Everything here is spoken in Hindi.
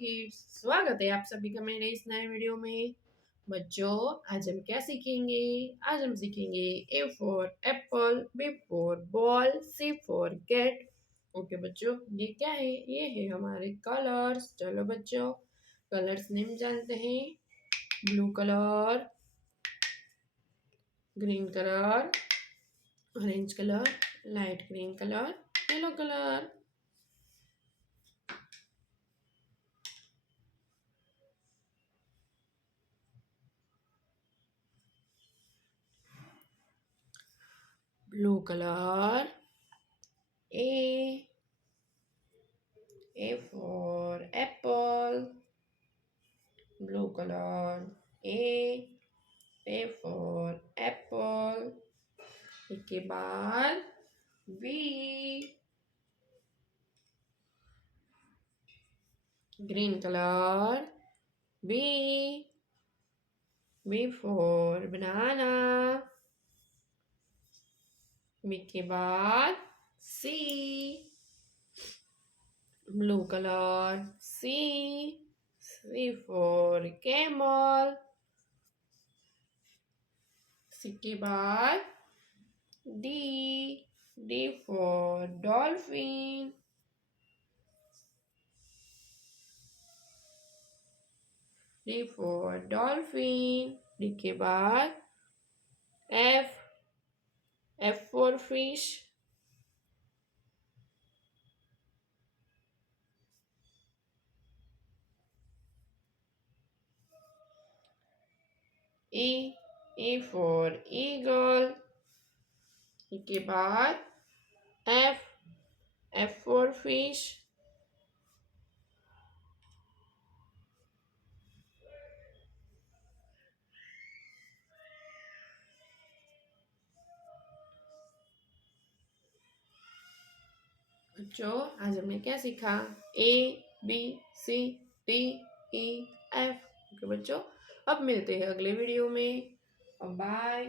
किड्स, स्वागत है आप सभी का मेरे इस नए वीडियो में। बच्चों, आज हम क्या सीखेंगे? आज हम सीखेंगे A for apple, B for ball, C for cat. Okay बच्चों, ये क्या है? ये है हमारे कलर्स। चलो बच्चों, कलर्स नेम जानते हैं। Blue colour, green colour, orange colour, light green colour, yellow colour. Blue color, A. A for apple. Blue color, A. A for apple. इसके बाद B. Green color, B. B for banana. B के बाद C. Blue color, C. C for camel. C के बाद D. D for dolphin. D for dolphin. D के बाद F. F for fish. E. E for eagle. E के बाद F. F for fish. बच्चों, आज हमने क्या सीखा? A, B, C, D, E, F। Okay बच्चों, अब मिलते हैं अगले वीडियो में। बाय।